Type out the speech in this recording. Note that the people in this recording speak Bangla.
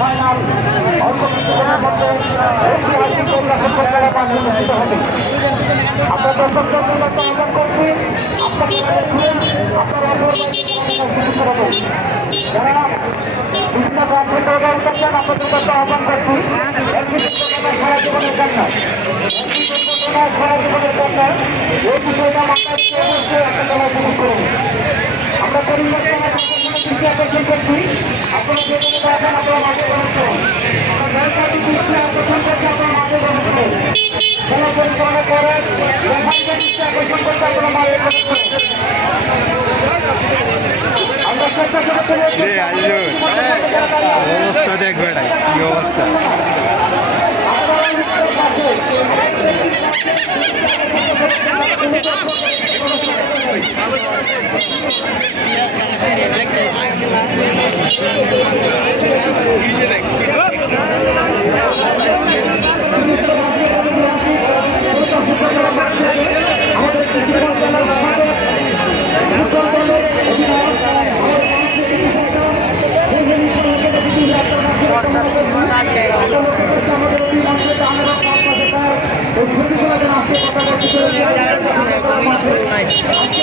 ফাইনাল অল্প কিছুক্ষণের মধ্যে ঐতিহাসিক অনুষ্ঠিত হবে। আমরা দর্শকদের জন্য আহ্বান করছি, যারা বিভিন্ন ব্রাঞ্চে প্রোগ্রাম করছেন আপনাদের কাছে আহ্বান করছি, একটি দুর্ঘটনা সারা জীবনের জন্য, একটি দুর্ঘটনা সারা জীবনের জন্য এই বিষয়টা মাথায় রেখে অবশ্যই একটা খেলা শুরু করুন। আমরা পরিবর্তন দৃষ্টি আকর্ষণ করছি, আপনারা যেখানে দেখেন আপনারা মাঠে বসছেন, আমরা দরকারি দৃষ্টি আকর্ষণ করছি, আপনারা মাঠে বসছেন, খেলা পরিচালনা করেন, দৃষ্টি আকর্ষণ করতে আপনারা মাঠে বসছেন। আমরা চেষ্টা অবস্থা দেখবে কি অবস্থা। আমাদের